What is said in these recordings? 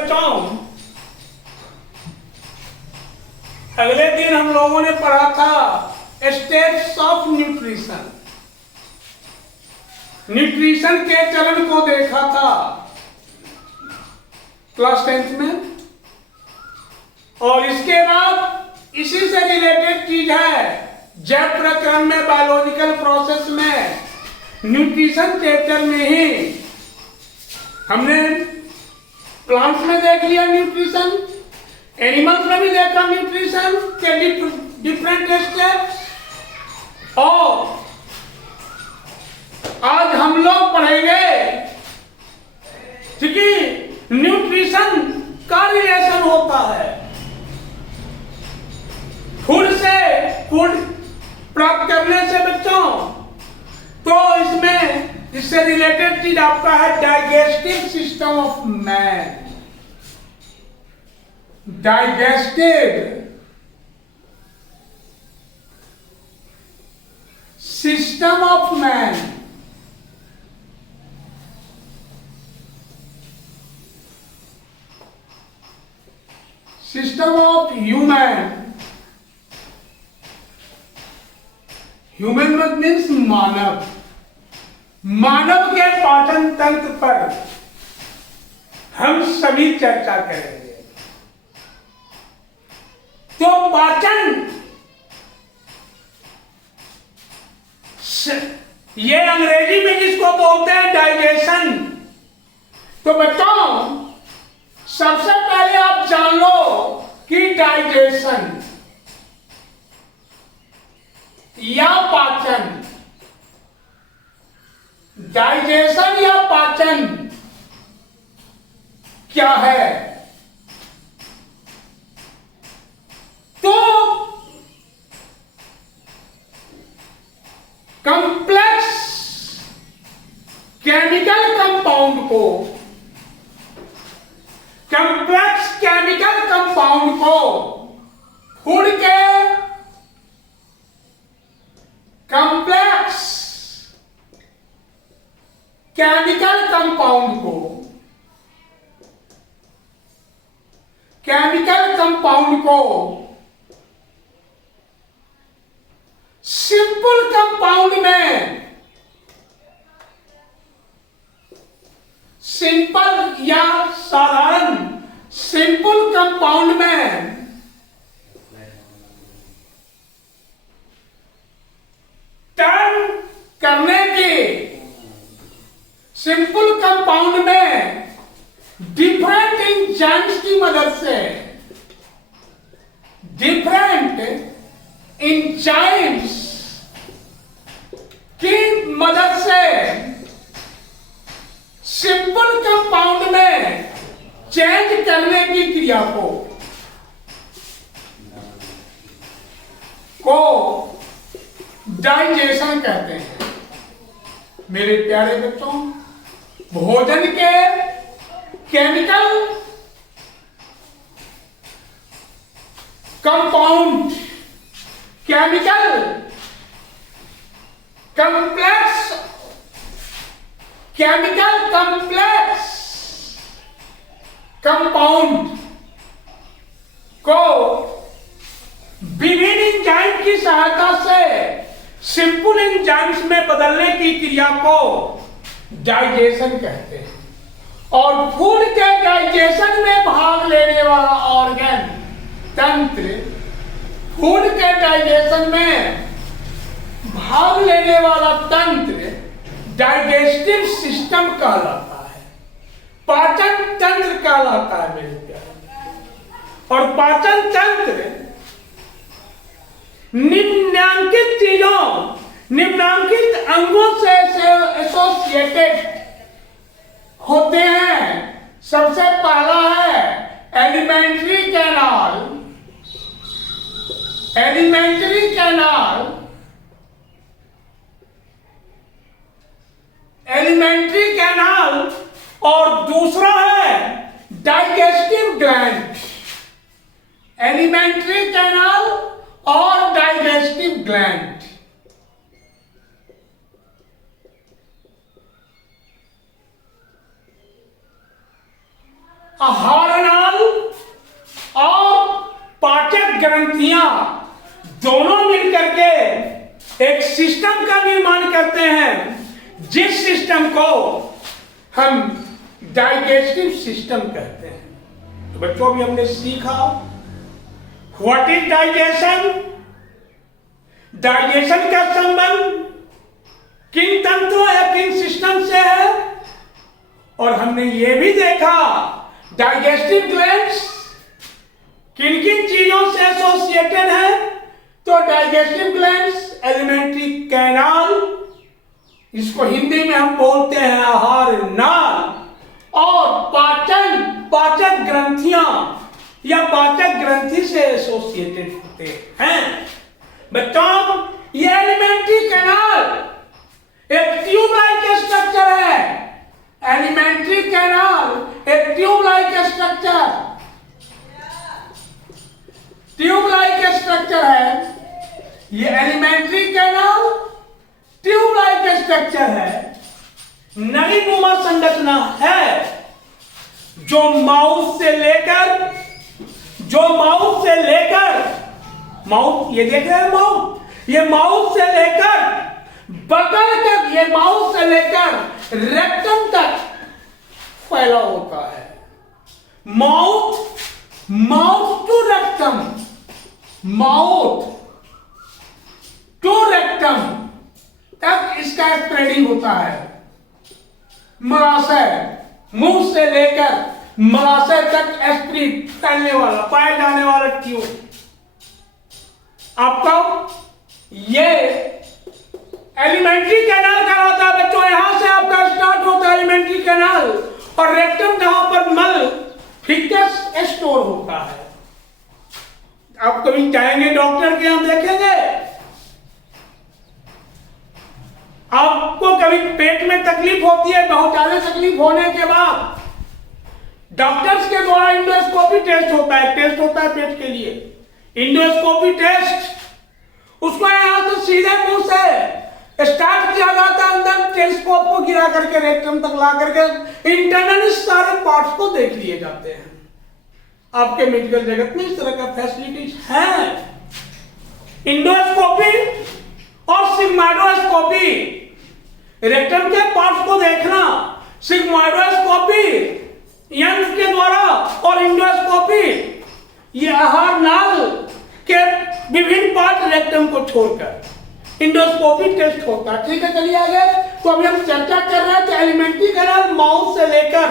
बच्चों, अगले दिन हम लोगों ने पढ़ा था स्टेप्स ऑफ न्यूट्रिशन। न्यूट्रिशन के चरण को देखा था क्लास 10th में, और इसके बाद इसी से रिलेटेड चीज है जैव प्रकरण में, बायोलॉजिकल प्रोसेस में, न्यूट्रिशन चैप्टर में ही हमने प्लांट्स में देख लिया न्यूट्रिशन, एनिमल्स में भी देखा न्यूट्रिशन के डिफरेंट स्टेप्स, और आज हम लोग पढ़ेंगे कि न्यूट्रिशन का रिलेशन होता है फूड से, फूड प्राप्त करने से बच्चों। तो इसमें इससे रिलेटेड चीज आपका है digestive system of man. Digestive system of man. System of human. Human means मानव। मानव के पाचन तंत्र पर हम सभी चर्चा करेंगे। तो पाचन, ये अंग्रेजी में जिसको बोलते हैं डाइजेशन। तो बच्चों, सबसे पहले आप जान लो कि डाइजेशन या पाचन, डाइजेशन या पाचन क्या है। तो कॉम्प्लेक्स केमिकल कंपाउंड को, कॉम्प्लेक्स केमिकल कंपाउंड को फूड के कॉम्प्लेक्स केमिकल कंपाउंड को, केमिकल कंपाउंड को सिंपल कंपाउंड में, सिंपल या साधारण सिंपल कंपाउंड में टर्न करने के, सिंपल कंपाउंड में डिफरेंट एंजाइम्स की मदद से, डिफरेंट एंजाइम्स की मदद से सिंपल कंपाउंड में चेंज करने की क्रिया को डाइजेशन कहते हैं। मेरे प्यारे बच्चों, भोजन के chemical compound, chemical complex, chemical complex compound को विभिन्न एंजाइम की सहायता से सिंपल एंजाइम्स में बदलने की क्रिया को डाइजेशन कहते हैं। और फूड के डाइजेशन में भाग लेने वाला ऑर्गन, तंत्र, फूड के डाइजेशन में भाग लेने वाला तंत्र डाइजेस्टिव सिस्टम कहलाता है, पाचन तंत्र कहलाता है मेरे प्यारे। और पाचन तंत्र निम्नलिखित चीजों, निम्नलिखित अंगों से एसोसिएटेड होते हैं। सबसे पहला है alimentary canal. Alimentary canal, alimentary canal, और दूसरा है डाइजेस्टिव ग्लैंड। एलिमेंट्री कैनाल और डाइजेस्टिव ग्लैंड। आहार ग्रंथियां दोनों मिलकर के एक सिस्टम का निर्माण करते हैं, जिस सिस्टम को हम डाइजेस्टिव सिस्टम कहते हैं। तो बच्चों भी हमने सीखा व्हाट इज डाइजेशन, डाइजेशन का संबंध किन तंत्रों या किन सिस्टम से है, और हमने ये भी देखा डाइजेस्टिव ग्लैंड्स किन किन चीजों से एसोसिएटेड है। तो डाइजेस्टिव ग्लैंड्स, एलिमेंट्री कैनाल, इसको हिंदी में हम बोलते हैं आहार नाल, और पाचक ग्रंथियां या पाचक ग्रंथि से एसोसिएटेड होते हैं। बच्चों, ये एलिमेंट्री कैनाल एक ट्यूब लाइक स्ट्रक्चर है। एलिमेंट्री कैनाल एक ट्यूब लाइक स्ट्रक्चर है। ये alimentary canal tube like structure है, नलीनुमा संरचना है, जो माउथ से लेकर माउथ, ये देख रहे हैं माउथ, ये माउथ से लेकर बगल तक, ये माउथ से लेकर रेक्टम तक फैला होता है। Mouth to rectum, mouth to rectum तक इसका स्प्रेडिंग होता है। मलाशय, मुंह से लेकर मलाशय तक स्प्रेड फैलने वाला, पाए जाने वाला ट्यूब। आपका ये एलिमेंट्री कैनाल कहलाता है बच्चों। यहां से आपका स्टार्ट होता है एलिमेंट्री कैनाल, और रेक्टम जहां पर मल फिकस स्टोर होता है। आप कभी जाएंगे डॉक्टर के यहां, देखेंगे आपको कभी पेट में तकलीफ होती है, बहुत ज्यादा तकलीफ होने के बाद डॉक्टर्स के द्वारा इंडोस्कोपी टेस्ट होता है, पेट के लिए इंडोस्कोपी टेस्ट। उसको यहां से सीधे मुंह से स्टार्ट किया जाता है, अंदर टेलीस्कोप को गिरा करके रेक्टम तक ला करके इंटरनल सारे पार्ट्स को देख लिए जाते हैं। आपके मेडिकल जगत में इस तरह का फैसिलिटीज है। इंडोस्कोपी और सिग्माइडोस्कोपी, रेक्टम के पार्ट्स को देखना, सिग्माइडोस्कोपी यंत्र के द्वारा, और इंडोस्कोपी ये आहार नाल के विभिन्न पार्ट रेक्टम को छोड़कर इंडोस्कोपी टेस्ट होता है। ठीक है, चलिए आगे। तो अभी हम चर्चा कर रहे हैं कि एलिमेंट्री कैनाल माउथ से लेकर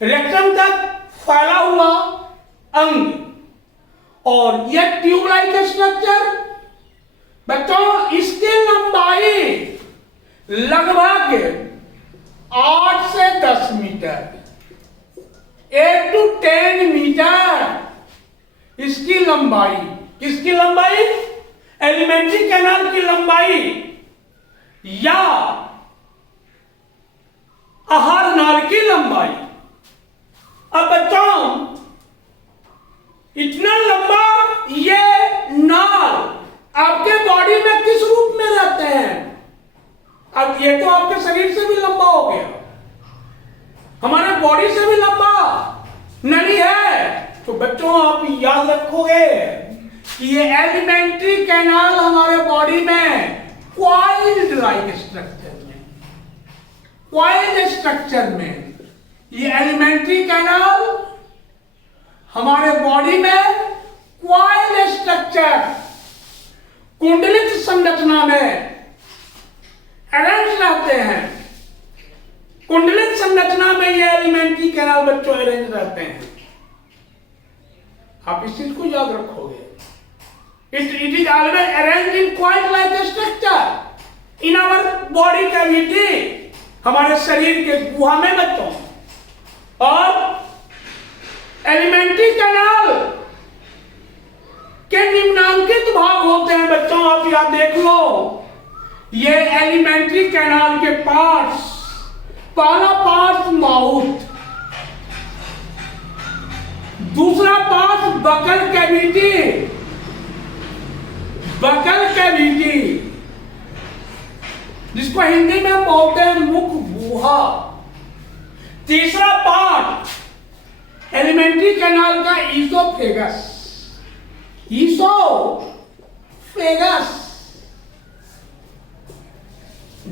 रेक्टम तक फैला हुआ अंग, और यह ट्यूब लाइक स्ट्रक्चर। बच्चों, इसकी लंबाई लगभग 8 से 10 मीटर, 8 to 10 मीटर इसकी लंबाई। किसकी लंबाई? एलिमेंट्री कैनाल की लंबाई या आहार नाल की लंबाई। अब बच्चों, इतना लंबा ये नाल आपके बॉडी में किस रूप में रहते हैं? अब ये तो आपके शरीर से भी लंबा हो गया, हमारे बॉडी से भी लंबा नली है। तो बच्चों, आप याद रखोगे कि ये एलिमेंट्री कैनाल हमारे बॉडी में कॉइल्ड लाइक स्ट्रक्चर में ये एलिमेंट्री कैनाल हमारे बॉडी में कॉइल्ड स्ट्रक्चर, कुंडलित संरचना में अरेंज रहते हैं। कुंडलित संरचना में ये एलिमेंट्री कैनाल बच्चों अरेंज रहते हैं। आप इस चीज को याद रखोगे। It is always arranged in quite like a structure in our body cavity, हमारे शरीर के गुहा में बच्चों। और एलिमेंट्री कैनाल के निम्नांकित भाग होते हैं बच्चों। आप यहां देख लो, ये एलिमेंट्री कैनाल के पार्ट्स, पहला पार्ट माउथ, दूसरा पार्ट बकल कैविटी, जिसको हिंदी में बोलते हैं मुख गुहा। तीसरा पार्ट एलिमेंट्री कैनाल का ईसोफेगस, ईसोफेगस,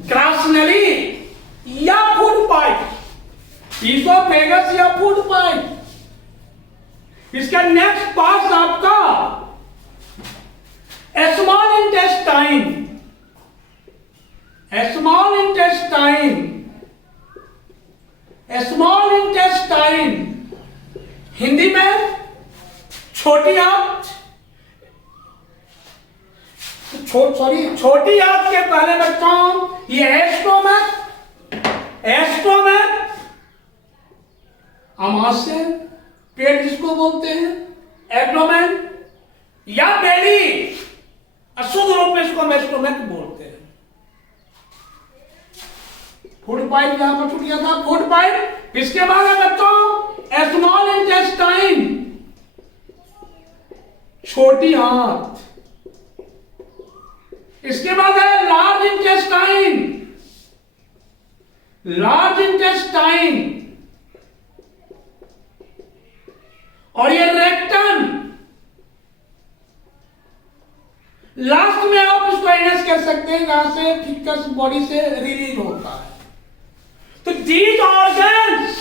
ग्रासनली या फूड पाइप, ईसोफेगस या फूड पाइप। इसका नेक्स्ट पार्ट आपका small intestine, small intestine, small intestine Hindi में छोटी आंत, छोटी आंत के पहले बच्चों ये एस्टोमक, एस्टोमक, अमाशय पेट जिसको बोलते हैं, एब्डोमेन या बेली, अशुद्ध रूप में इसको एस्टोमक बोलते हैं। फूड पाइप यहां पर छूट गया था, फूड पाइप। इसके बाद है बच्चों स्मॉल इंटेस्टाइन, छोटी आंत। इसके बाद है लार्ज इंटेस्टाइन, लार्ज इंटेस्टाइन, और ये रेक्टम। लास्ट में आप इसको एनएस कर सकते हैं जहां से फिकस बॉडी से रिलीज होता है। तो these organs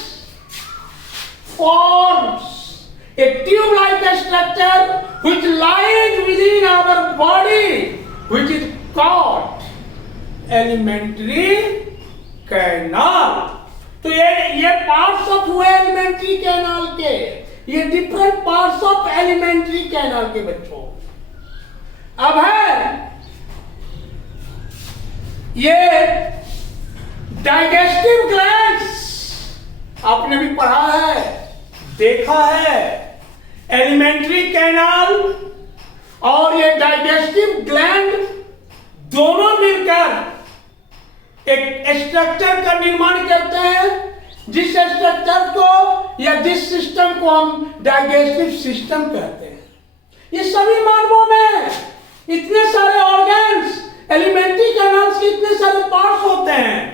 forms a tube-like structure which lies within our body, which is called alimentary canal। तो ये पार्ट्स ऑफ हुए एलिमेंट्री कैनाल के, ये different parts of alimentary canal के बच्चों। अब है ये डाइजेस्टिव ग्लैंड्स, आपने भी पढ़ा है, देखा है। एलिमेंट्री कैनाल और ये डाइजेस्टिव ग्लैंड दोनों मिलकर एक स्ट्रक्चर का निर्माण करते हैं, जिस स्ट्रक्चर को या जिस सिस्टम को हम डाइजेस्टिव सिस्टम कहते हैं। ये सभी मानवों में इतने सारे ऑर्गन्स, एलिमेंट्री कैनाल्स के इतने सारे पार्ट्स होते हैं,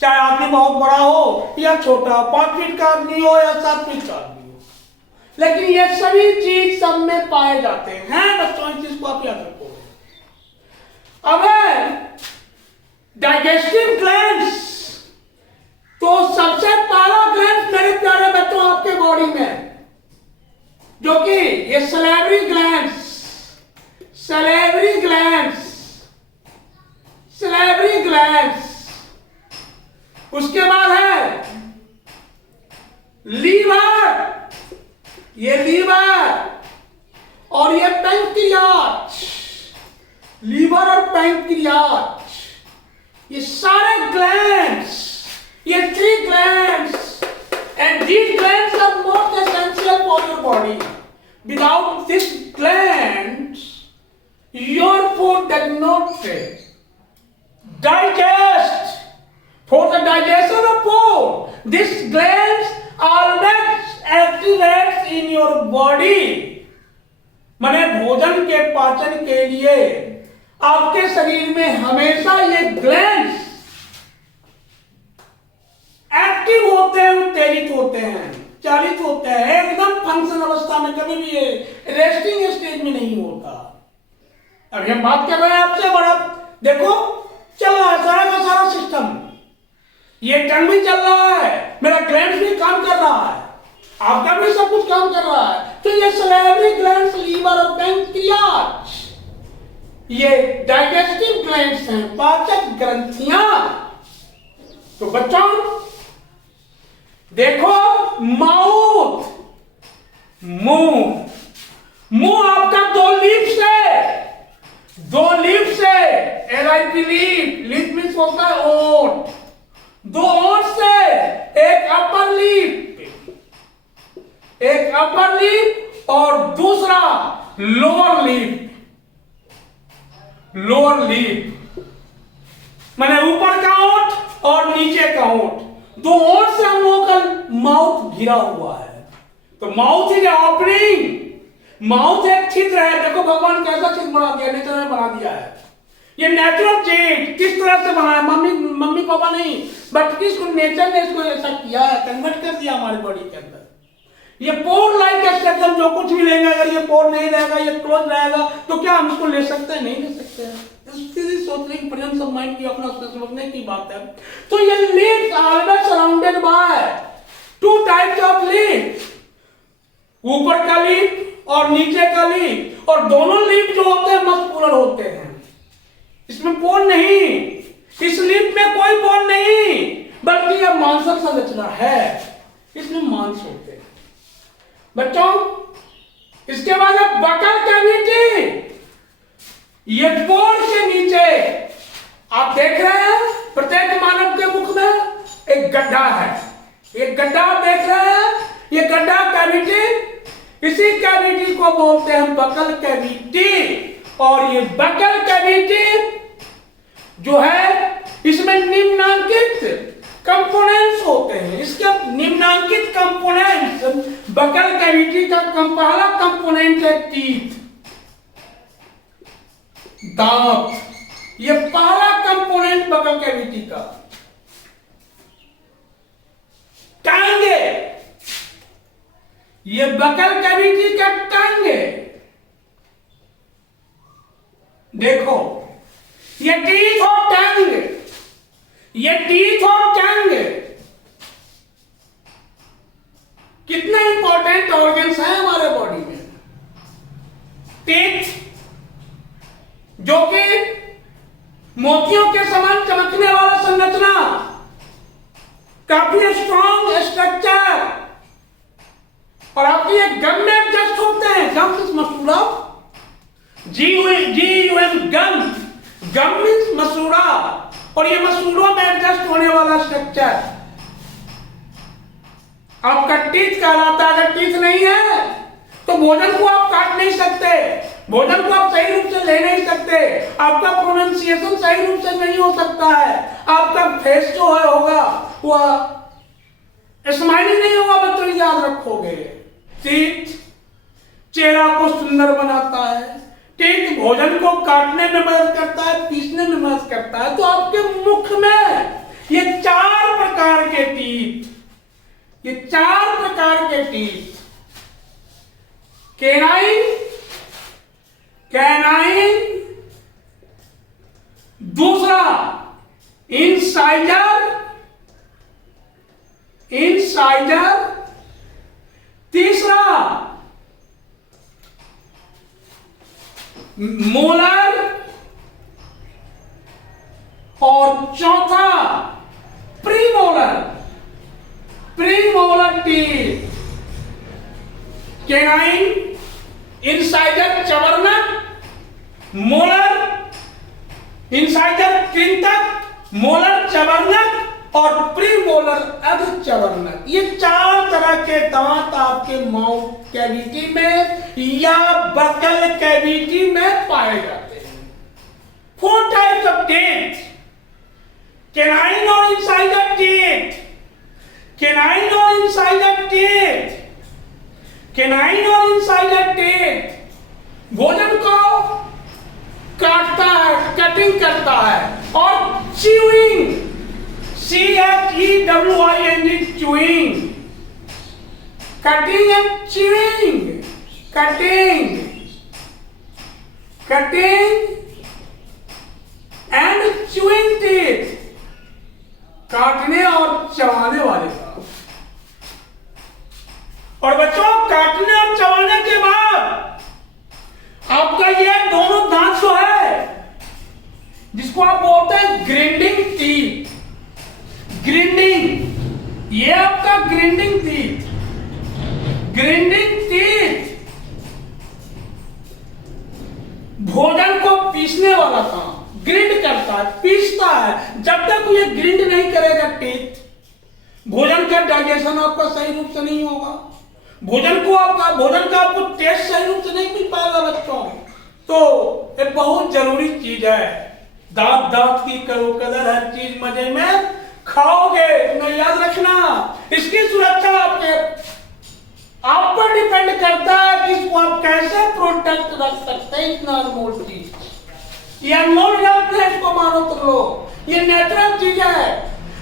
चाहे आदमी बहुत बड़ा हो या छोटा, 5 फीट का आदमी हो या 7 फीट का आदमी हो, लेकिन ये सभी चीज सब में पाए जाते हैं बच्चों। इस चीज को आप याद रखो। अब डाइजेस्टिव ग्लैंड्स, तो सबसे पहला ग्लैंड मेरे प्यारे बच्चों आपके बॉडी में, जो कि ये salivary glands, salivary glands, salivary glands. उसके बाद है लीवर, ये लीवर और ये पैंक्रियाज, लीवर और पैंक्रियाज, ये सारे ग्लैंड्स, ये 3 glands, and these glands are most essential for your body. Without these glands, your food does not digest. For the digestion of food, these glands always activates in your body. माने भोजन के पाचन के लिए आपके शरीर में हमेशा ये ग्लैंड्स एक्टिव होते हैं, उत्तेजित होते हैं, चालित होते हैं, एकदम फंक्शन अवस्था में, कभी भी ये रेस्टिंग स्टेज में नहीं होता। अभी हम बात कर रहे हैं आपसे, बड़ा देखो चल रहा है सारा का सारा सिस्टम, ये टंग भी चल रहा है, मेरा ग्लैंड भी काम कर रहा है, आपका भी सब कुछ काम कर रहा है। तो ये सलेवरी ग्लैंड्स, लीवर और पैंक्रियाज, ये डाइजेस्टिव ग्लैंड्स हैं, पाचक ग्रंथियां। तो बच्चों देखो, माउथ, मुंह, मुंह आपका 2 लीफ से, लीफ मीन्स होता है ओट, 2 ओट से एक अपर लीफ और दूसरा लोअर लीफ, माने ऊपर का ओट और नीचे का ओट, 2 ओट से हम लोगों का माउथ घिरा हुआ है। तो माउथ इज ओपनिंग, माउथ एक छिद्र है। देखो भगवान कैसा छिद्र बना दिया, नेचर ने बना दिया है। ये नेचुरल चीज किस तरह से बना है, मम्मी पापा नहीं, बट किसको नेचर ने इसको ऐसा किया है, कन्वर्ट कर दिया हमारी बॉडी के अंदर। ये पोर लाइक स्ट्रक्चर जो कुछ भी लेगा, अगर ये पोर नहीं रहेगा, ये क्लोज रहेगा, तो क्या हम इसको ले सकते हैं? नहीं ले सकते हैं। सीधी सोचने की, प्रेजेंस ऑफ माइंड की, अपना समझने की बात है। तो ये leaves always surrounded by two types of leaves, ऊपर का लीफ और नीचे का लीफ, और दोनों लीफ जो होते हैं मस्कुलर होते हैं। इसमें पोर नहीं, इस लीफ में कोई पोर नहीं, बल्कि यह मांसल संरचना है, इसमें मांस होते हैं। बच्चों, इसके बाद बकल कैविटी, ये पोर के नीचे आप देख रहे हैं प्रत्येक मानव के मुख में एक गड्ढा है, एक गड्ढा आप देख रहे हैं, ये गड्ढा कैविटी, इसी कैविटी को बोलते हैं बकल कैविटी। और ये बकल कैविटी जो है, इसमें निम्नांकित कंपोनेंट्स होते हैं। इसके निम्नांकित कंपोनेंट्स, बकल कैविटी का पहला कंपोनेंट है टीथ, दांत, ये पहला कंपोनेंट बकल कैविटी का। टांगे, ये बकल कैविटी का टांगे, देखो ये टीथ और टंग, ये टीथ और टंग कितने इंपॉर्टेंट ऑर्गन्स हैं हमारे बॉडी में। टीथ जो कि मोतियों के समान चमकने वाला संरचना, काफी स्ट्रॉन्ग स्ट्रक्चर, और आपकी ये गम में एडजस्ट होते हैं। गम इज मसूड़ा, GUM गम, गम मीन्स मसूड़ा, और ये मसूड़ों में एडजस्ट होने वाला स्ट्रक्चर आपका टीथ कहलाता है। अगर टीथ नहीं है तो भोजन को आप काट नहीं सकते, भोजन को आप सही रूप से ले नहीं सकते, आपका प्रोनाउंसिएशन सही रूप से नहीं हो सकता है, आपका फेस जो है होगा वह स्माइलिंग नहीं होगा। बच्चों याद रखोगे, टीथ चेहरा को सुंदर बनाता है, टीथ भोजन को काटने में मदद करता है, पीसने में मदद करता है। तो आपके मुख में ये 4 प्रकार के टीथ, ये 4 प्रकार के टीथ, कैनाइन, कैनाइन, दूसरा इंसाइजर, इंसाइजर, तीसरा मोलर, और चौथा premolar, premolar teeth. Canine, incisor चवर्णक, मोलर, इंसाइजर कृंतक, मोलर चवर्णक, और प्रीमोलर अर्धचवर्णक। ये 4 तरह के दांत आपके माउथ कैविटी में या बकल कैविटी में पाए जाते हैं। 4 टाइप्स ऑफ टीथ, कैनाइन और इंसाइजर टीथ, कैनाइन और इंसाइजर टीथ, कैनाइन और इंसाइजर टीथ भोजन को काटता है, कटिंग करता है, और chewing, CHEWING, chewing, cutting and chewing, cutting, cutting and chewing teeth, काटने और चबाने वाले काम। और बच्चों, काटने और चबाने के बाद आपका ये दोनों दांत जो है, जिसको आप बोलते हैं ग्राइंडिंग टीथ, ग्राइंडिंग, ये आपका ग्राइंडिंग टीथ, ग्राइंडिंग टीथ भोजन को पीसने वाला काम, ग्रिंड करता है, पीसता है। जब तक ये ग्रिंड नहीं करेगा टीथ, भोजन का डाइजेशन आपका सही रूप से नहीं होगा, भोजन का आपको टेस्ट सही रूप से नहीं मिल पाएगा बच्चों। तो ये बहुत जरूरी चीज है। दांत दांत की करो कदर, हर चीज मजे में खाओगे, तुम्हें याद रखना। इसकी सुरक्षा आप पर डिपेंड करता है कि इसको आप कैसे प्रोटेक्ट रख सकते हैं। इतना अनमोल चीज, ये अनमोल रत्न है, इसको मानो तुम लोग। ये नेचुरल चीज है,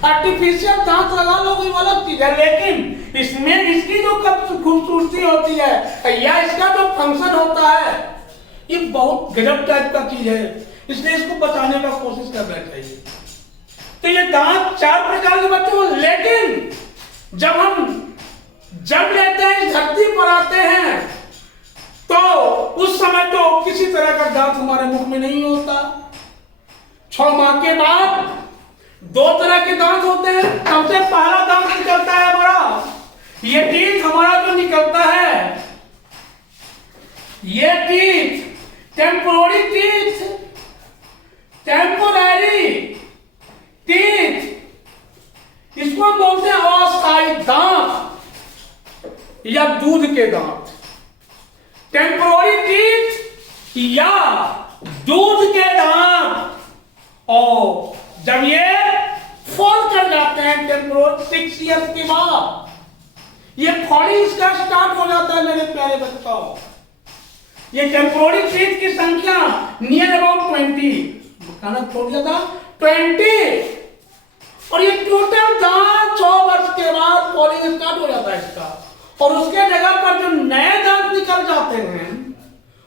आर्टिफिशियल दांत लगा लो कोई अलग चीज है, लेकिन इसमें इसकी जो खूबसूरती होती है या इसका जो फंक्शन होता है ये बहुत गजब टाइप का चीज है, इसलिए इसको बचाने का कोशिश करना चाहिए। तो ये दांत 4 प्रकार के बच्चों, लेकिन जब हम जब लेते हैं इस धरती पर आते हैं तो उस समय तो किसी तरह का दांत हमारे मुख में नहीं होता। 6 माह के बाद 2 तरह के दांत होते हैं। सबसे पहला दांत निकलता है हमारा, ये टीथ हमारा जो निकलता है, ये teeth temporary teeth, temporary teeth, इसको हम बोलते हैं अस्थायी दांत या दूध के दांत। टेम्पोररी टीथ या दूध के दांत, और जब ये फॉल कर जाते हैं टेम्पोररी 6 ईयर्स के बाद, ये फॉलिंग इसका स्टार्ट हो जाता है मेरे प्यारे बच्चों। ये टेम्पोररी टीथ की संख्या नियर अबाउट 20, खाना छोड़ दिया था 20, और ये टोटल दांत 6 वर्ष के बाद फॉलिंग स्टार्ट हो जाता है इसका, और उसके जगह पर जो नए दांत निकल जाते हैं,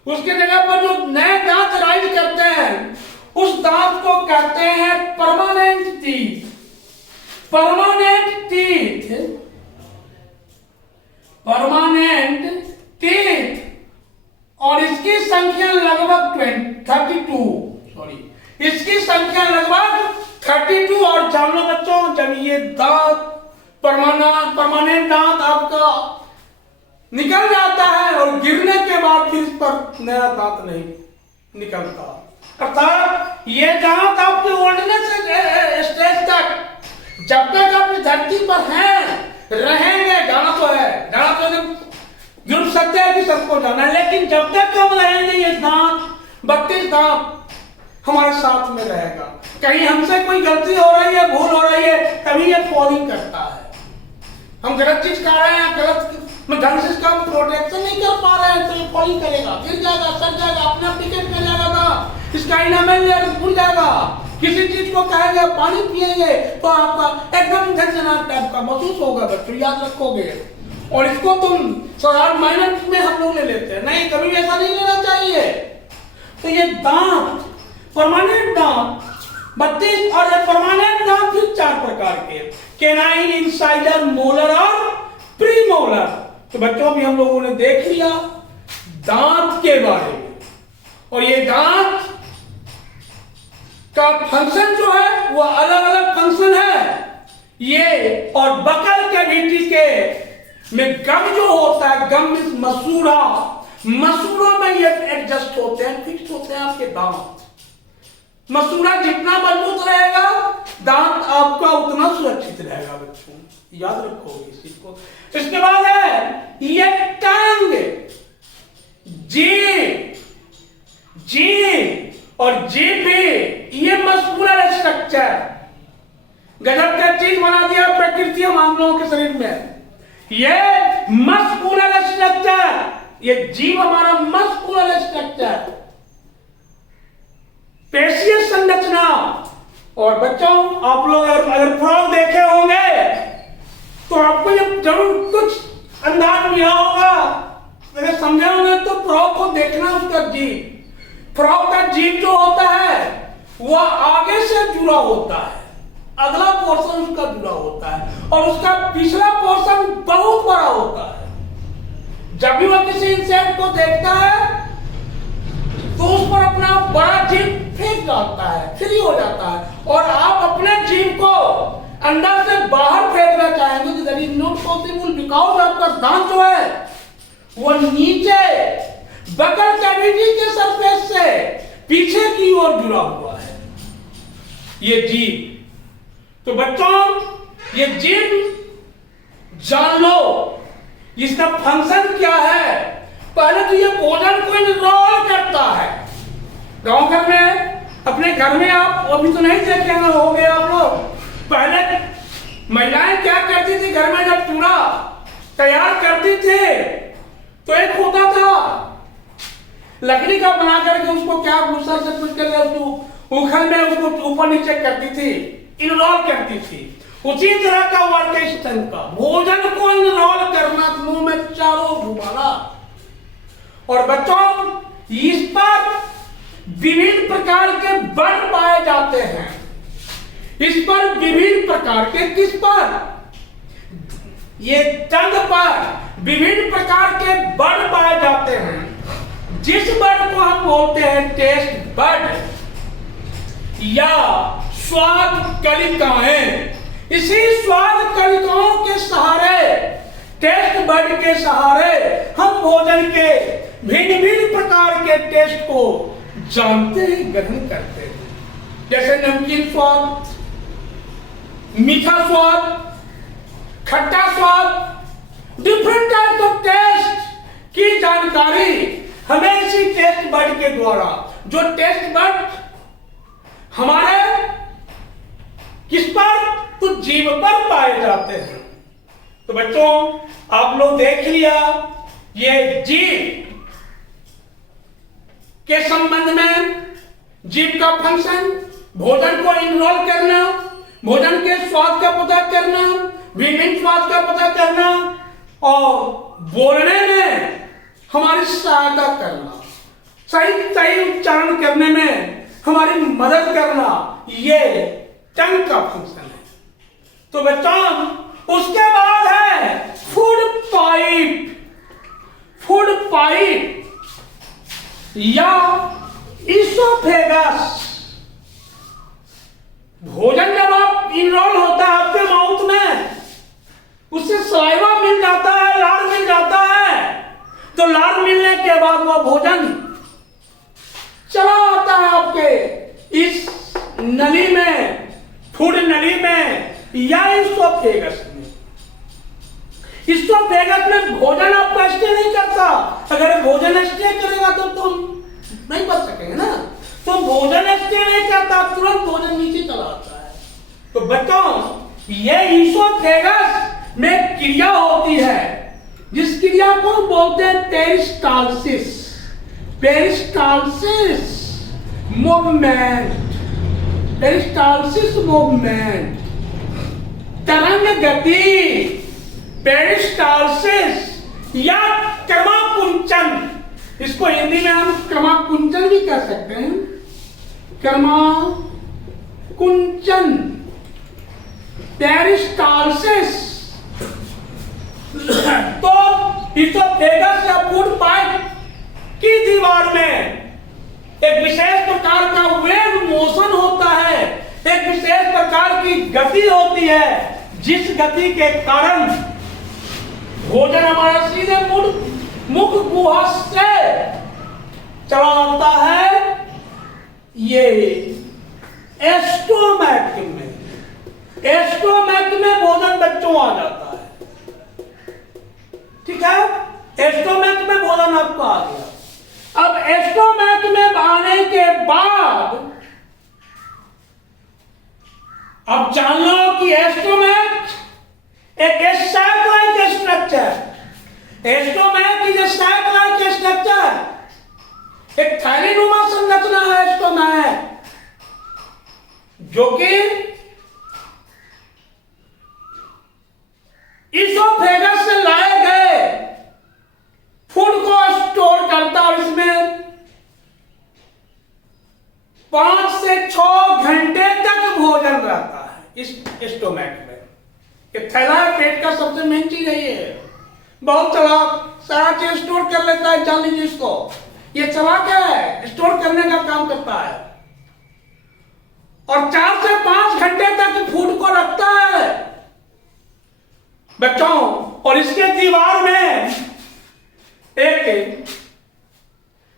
उसके जगह पर जो नए दांत राइज करते हैं, उस दांत को कहते हैं permanent teeth. Permanent teeth, permanent teeth, और इसकी संख्या लगभग 32, इसकी संख्या लगभग 32। और जान लो बच्चों, जब ये दांत परमानेंट दांत आपका निकल जाता है और गिरने के बाद फिर इस पर नया दांत नहीं निकलता, अर्थात ये दांत आपके ओल्डनेस स्टेज तक, जब तक आप इस धरती पर हैं रहेंगे, जाना तो है, जाना तो जुड़ सकते हैं कि सबको जाना है, लेकिन जब तक हम रहेंगे ये दांत 32 दांत हमारे साथ में रहेगा। कहीं हमसे कोई गलती हो रही है, भूल हो रही है, तभी ये फॉलिंग करता है। हम गलत चीज खा रहे हैं, गलत ढंग से इसका प्रोटेक्शन नहीं कर पा रहे हैं, तो ये फॉलिंग करेगा, गिर जाएगा, सड़ जाएगा, अपना टिकट कर जाएगा ना, इसका इनाम भूल जाएगा। किसी चीज को कहेंगे पानी पिएंगे तो आपका एकदम झंझनाहट टाइप का महसूस होगा बच्चों, याद रखोगे। और इसको तुम साधारण माइनर में हम लोग ले लेते हैं, नहीं कभी ऐसा नहीं लेना चाहिए। तो ये दांत परमानेंट दांत 32, और परमानेंट दांत फिर 4 प्रकार के, केनाइन, इंसाइजर, मोलर और प्रीमोलर। तो बच्चों भी हम लोगों ने देख लिया दांत के बारे में, और ये दांत का फंक्शन जो है वो अलग अलग फंक्शन है ये। और बकल कैविटी के में गम जो होता है, गम मसूड़ा, मसूड़ों में ये एडजस्ट होते हैं, फिक्स होते हैं आपके दांत। मसूड़ा जितना मजबूत रहेगा दांत आपका उतना सुरक्षित रहेगा बच्चों, याद रखोगे इस चीज को। इसके बाद है ये टंग, जीभ और जीपी, ये मस्कुलर स्ट्रक्चर, गजब का चीज बना दिया प्रकृति हम लोगों के शरीर में। ये मस्कुलर स्ट्रक्चर, ये जीव हमारा मस्कुलर स्ट्रक्चर, पेशीय संरचना। और बच्चों आप लोग अगर फ्रॉग देखे होंगे तो आपको ये जरूर कुछ अंदाज मिला होगा, अगर समझे होंगे तो फ्रॉग को देखना, उसका जीव, फ्रॉग का जीव जो होता है वह आगे से जुड़ा होता है, अगला पोर्शन उसका जुड़ा होता है, और उसका पिछला पोर्शन बहुत बड़ा होता है। जब भी वह किसी इंसेक्ट को देखता है तो उस पर अपना बड़ा जीव फेंक डालता है, फ्री हो जाता है। और आप अपने जीव को अंदर से बाहर फेंकना चाहेंगे तो that is not possible, because आपका दांत जो है वो नीचे बकल कैविटी के सरफेस से पीछे की ओर जुड़ा हुआ है ये जीव। तो बच्चों ये जीव जान लो इसका फंक्शन क्या है। पहले तो ये भोजन को इनरोल करता है। गांव घर में अपने घर में आप अभी तो नहीं देखे हो गए आप लोग, पहले महिलाएं क्या करती थी, घर में जब चूड़ा तैयार करती थी तो एक होता था लकड़ी का बना करके उसको क्या भूसा से कुछ करके उसको उखल में उसको ऊपर नीचे करती थी, इनरोल करती थी। उसी तरह का वर्क है स्तन का। भोजन को इनरोल करना, मुंह में चारों घुमाना। और बच्चों, इस पर विभिन्न प्रकार के बल पाए जाते हैं। इस पर विभिन्न प्रकार के, किस पर? ये टंग पर विभिन्न प्रकार के बल पाए जाते हैं। जिस बल को हम बोलते हैं टेस्ट बड या स्वाद कलिकाएं। इसी स्वाद कलिकाओं के सहारे, टेस्ट बड के सहारे हम भोजन के भिन्न भिन्न प्रकार के टेस्ट को जानते हैं, ग्रहण करते हैं। जैसे नमकीन स्वाद, मीठा स्वाद, खट्टा स्वाद, डिफरेंट टाइप ऑफ टेस्ट की जानकारी हमें इसी टेस्ट बड के द्वारा, जो टेस्ट बड हमारे किस पर? तो जीभ पर पाए जाते हैं। तो बच्चों, आप लोग देख लिया ये जीभ के संबंध में, जीभ का फंक्शन, भोजन को इनरोल करना, भोजन के स्वाद का पता करना, विभिन्न स्वाद का पता करना और बोलने में हमारी सहायता करना, सही सही उच्चारण करने में हमारी मदद करना, ये टंग का फंक्शन है। तो बच्चों, उसके बाद है फूड पाइप। फूड पाइप या इसोफेगस। भोजन जब आप इनरोल होता है आपके माउथ में, उससे सलाइवा मिल जाता है, लार मिल जाता है। तो लार मिलने के बाद वह भोजन चला आता है आपके इस नली में, फूड नली में या इसोफेगस में। इसोफेगस में भोजन आपका स्टे नहीं करता। अगर भोजन स्टे करेगा तो तुम नहीं बच सकेंगे ना। तो भोजन स्टे नहीं करता, तुरंत भोजन नीचे चला आता है। तो बच्चों, ये इसोफेगस में क्रिया होती है, जिस क्रिया को बोलते हैं peristalsis. Peristalsis movement, peristalsis movement, तरंग गति, पेरिस्टालसिस या क्रमाकुंचन। इसको हिंदी में हम क्रमाकुंचन भी कर सकते हैं। क्रमाकुंचन, पेरिस्टालसिस। तो इसोफेगस या फूड पाइप की दीवार में एक विशेष प्रकार का वेव मोशन होता है, एक विशेष प्रकार की गति होती है, जिस गति के कारण भोजन हमारा सीधे मुख गुहा से चला आता है ये एस्टोमैक में। एस्टोमैक में भोजन बच्चों आ जाता है। ठीक है, एस्टोमैक में भोजन आपको आ गया। अब एस्टोमैक में आने के बाद अब जान लो कि एस्टोमैक एक साइक्लाइक स्ट्रक्चर। एस्टोमैक इज ए साइक्लाइक स्ट्रक्चर, एक थैलीनुमा संरचना है एस्टोमैक, जो कि इसोफेगस से लाए गए फूड को स्टोर करता और इसमें 5 से 6 घंटे तक भोजन रहता है इस स्टोमैक में। ये थैला पेट का सबसे मेन चीज है। ये बहुत चालाक, सारा चीज स्टोर कर लेता है। जान लीजिए इसको, ये चला क्या है, स्टोर करने का काम करता है और 4 से 5 घंटे तक फूड को रखता है बच्चों। और इसके दीवार में एक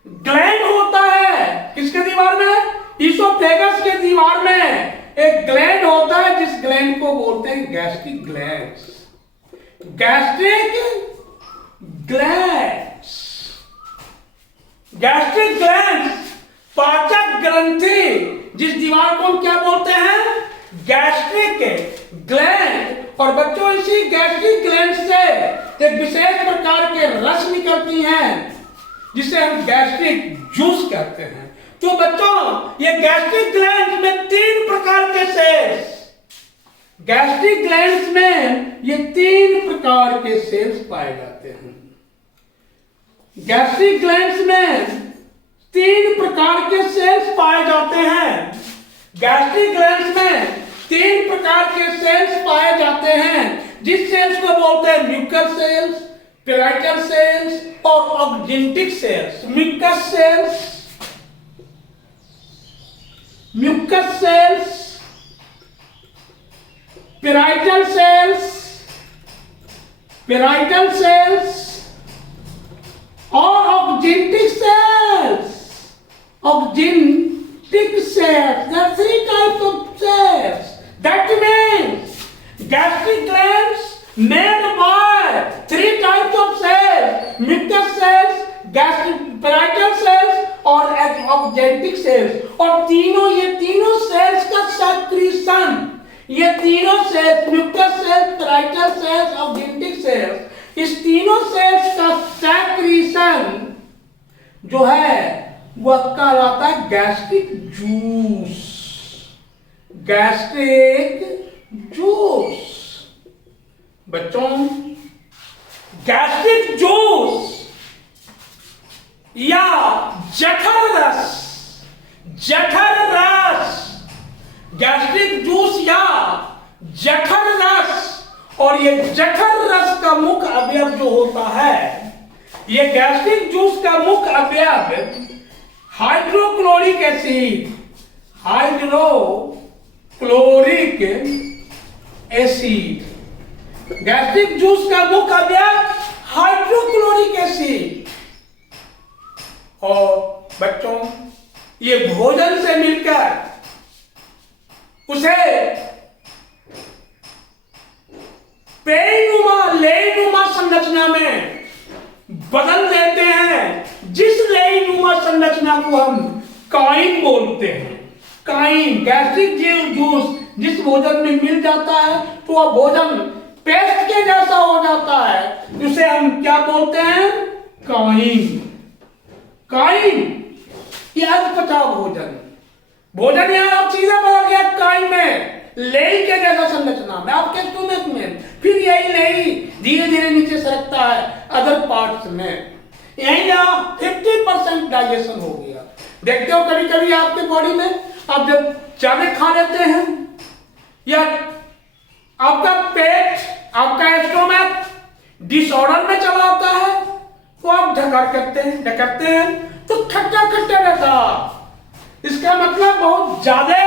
ग्लैंड होता है। किसके दीवार में? इसोफेगस के दीवार में एक ग्लैंड होता है, जिस ग्लैंड को बोलते हैं gastric glands. Gastric glands, gastric glands, पाचक ग्रंथि, जिस दीवार को हम क्या बोलते हैं? Gastric gland. और बच्चों, इसी गैस्ट्रिक ग्लैंड से एक विशेष प्रकार के रस निकलती हैं, जिसे हम गैस्ट्रिक जूस कहते हैं। तो बच्चों, ये गैस्ट्रिक ग्लैंड में 3 प्रकार के सेल्स गैस्ट्रिक ग्लैंड्स में ये 3 प्रकार के सेल्स पाए जाते हैं। गैस्ट्रिक ग्लैंड्स में 3 प्रकार के सेल्स पाए जाते हैं। गैस्ट्रिक ग्लैंड्स में 3 प्रकार के सेल्स पाए जाते हैं, जिस सेल्स को बोलते हैं म्यूकस सेल्स, पेराइटल सेल्स और oxyntic cells. Mucus cells, mucus cells, parietal cells, parietal cells और oxyntic cells. Oxyntic cells, there are 3 types of cells. That means gastric glands made by 3 types of cells: mucus cells, gastric parietal cells और oxyntic cells. और तीनों, ये तीनों cells का secretion, ये तीनों cells, mucus cells, parietal cells, oxyntic cells, इस तीनों सेल्स का सेक्रीशन जो है वह कहलाता है गैस्ट्रिक जूस। Gastric juice. बच्चों, गैस्ट्रिक जूस या जठर रस, जठर रस, गैस्ट्रिक जूस या जठर रस, और ये जठर रस का मुख्य अवयव जो होता है, ये गैस्ट्रिक जूस का मुख्य अवयव hydrochloric acid, hydrochloric acid. Gastric juice का मुख्य अवयव हाइड्रोक्लोरिक एसिड। और बच्चों, ये भोजन से मिलकर उसे पेनुमा, लेनुमा संरचना में बदल देते हैं, जिस लेनुमा संरचना को हम काइन बोलते हैं। काइन, गैस्ट्रिक जूस जिस भोजन में मिल जाता है तो वह भोजन पेस्ट के जैसा हो जाता है, जिसे हम क्या बोलते हैं? काइन। काइन ये अधपचा भोजन, भोजन यहां आप सीधा बदल गया काइन में, लेई के जैसा संरचना में, आपके स्टोमक में। फिर यही लेई धीरे धीरे नीचे सरकता है अदर पार्ट्स में। यही जहां 50% डाइजेशन हो गया। देखते हो कभी कभी आपके बॉडी में आप जब ज्यादा खा लेते हैं या आपका पेट, आपका स्टोमक डिसऑर्डर में चला आता है, तो आप ढकार करते हैं तो खट्टा खट्टा रहता। इसका मतलब बहुत ज्यादा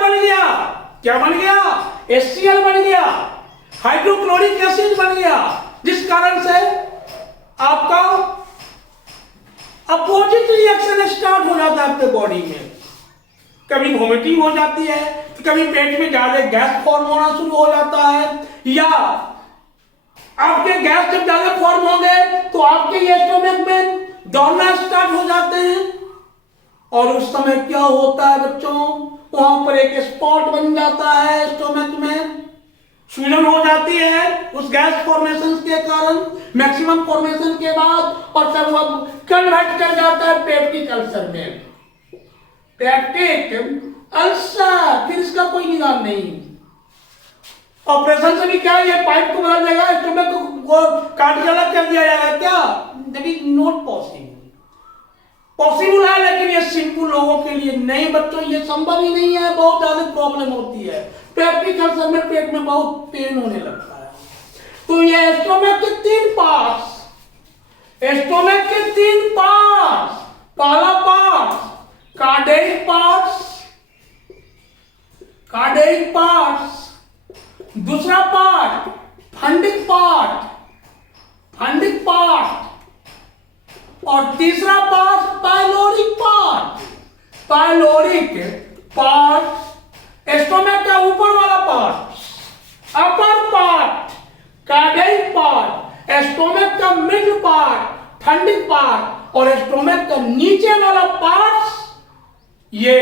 बन गया। क्या बन गया? HCl बन गया, हाइड्रोक्लोरिक एसिड बन गया, जिस कारण से आपका अपोजिट रिएक्शन स्टार्ट हो जाता है आपके बॉडी में। कभी वोमिटिंग हो जाती है, तो कभी पेट में ज्यादा गैस फॉर्म होना शुरू हो जाता है, या आपके गैस जब ज्यादा फॉर्म हो गए तो आपके स्टोमक में दौड़ना स्टार्ट हो जाते हैं। और उस समय क्या होता है बच्चों? वहां पर एक स्पॉट बन जाता है स्टोमक में, सूजन हो जाती है उस गैस फॉर्मेशन के कारण, मैक्सिमम फॉर्मेशन के बाद, और तब वो कन्वर्ट कर जाता है पेप्टिक अल्सर में। पेप्टिक अल्सर, फिर इसका कोई निदान नहीं। ऑपरेशन से भी क्या ये पाइप को बदल देगा, स्टोमक को काट के अलग कर दिया जाएगा क्या? That is not possible. Possible है लेकिन ये सिंपल लोगों के लिए नहीं बच्चों, ये संभव ही नहीं है। बहुत ज्यादा प्रॉब्लम होती है पेप्टिक अल्सर में, पेट में बहुत पेन होने लगता है। तो ये स्टोमक के 3 पार्ट्स, स्टोमक के 3 पार्ट्स। पहला part cardiac parts, cardiac parts. दूसरा part fundic part, fundic part. और तीसरा part pyloric part, pyloric part. Stomach का ऊपर वाला part, upper part cardiac part, stomach का मिड पार्ट फंडिक पार्ट, और स्टोमक का नीचे वाला पार्ट ये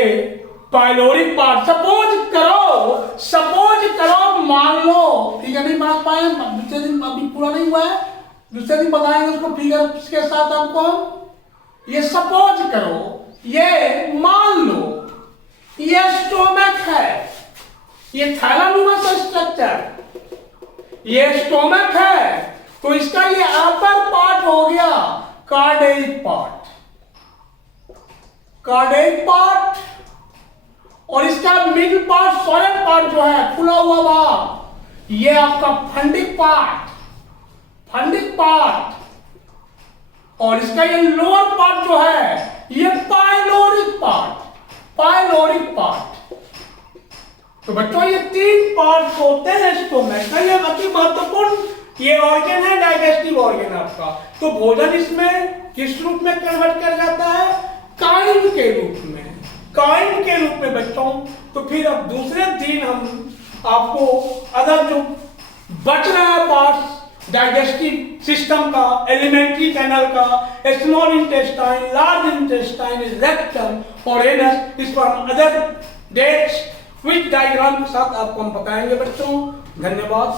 पाइलोरिक पार्ट। सपोज करो मान लो, ठीक है, नहीं बना पाए, दूसरे दिन अभी पूरा नहीं हुआ है, दूसरे दिन बताएंगे उसको फिगर के साथ आपको। ये सपोज करो, ये मान लो ये स्टोमक है, ये थैलानुमा सा स्ट्रक्चर, ये स्टोमक है, तो इसका ये अपर पार्ट हो गया कार्डियक पार्ट, कार्डियक पार्ट, और इसका मिडिल पार्ट सॉलिड पार्ट जो है खुला हुआ भाग, ये आपका फंडिक पार्ट, फंडिक पार्ट, और इसका ये लोअर पार्ट जो है ये पाइलोरिक पार्ट, पाइलोरिक पार्ट। तो बच्चों ये 3 पार्ट होते हैं स्टोमक का, ये अति महत्वपूर्ण ये ऑर्गन है, डाइजेस्टिव ऑर्गन आपका। तो भोजन इसमें किस रूप में कन्वर्ट कर जाता है? काइम के रूप में, काइम के रूप में बच्चों। तो फिर अब दूसरे दिन हम आपको अदर जो बच रहा है पार्ट्स डाइजेस्टिव सिस्टम का, एलिमेंट्री कैनल का, small intestine, large intestine, rectum और एनस, इस पर हम अदर डेट्स विद डायग्राम के साथ आपको हम बताएंगे बच्चों। धन्यवाद।